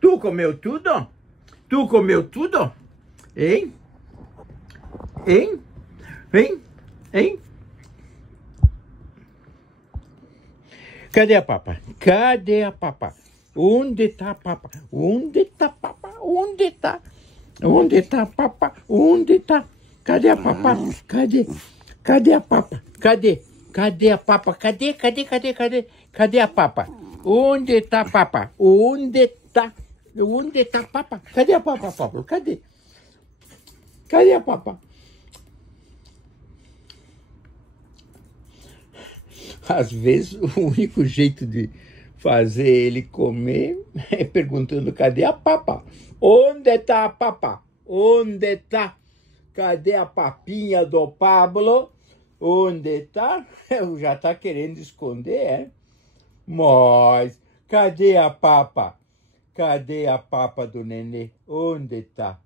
Tu comeu tudo? Tu comeu tudo? Hein? Hein? Hein? Hein? Cadê a papa? Cadê a papa? Onde tá a papa? Onde tá a papa? Onde tá? Onde tá a papa? Onde tá? Cadê a papa? Cadê? Cadê a papa? Cadê? Cadê a papa? Cadê? Cadê? Cadê? Cadê? Cadê a papa? Onde tá a papa? Onde tá? Onde tá a papa? Cadê a papa, Pablo? Cadê? Cadê a papa? Às vezes, o único jeito de fazer ele comer é perguntando: cadê a papa? Onde está a papa? Onde está? Cadê a papinha do Pablo? Onde está? Já está querendo esconder, é? Mas, cadê a papa? Cadê a papa do nenê? Onde está?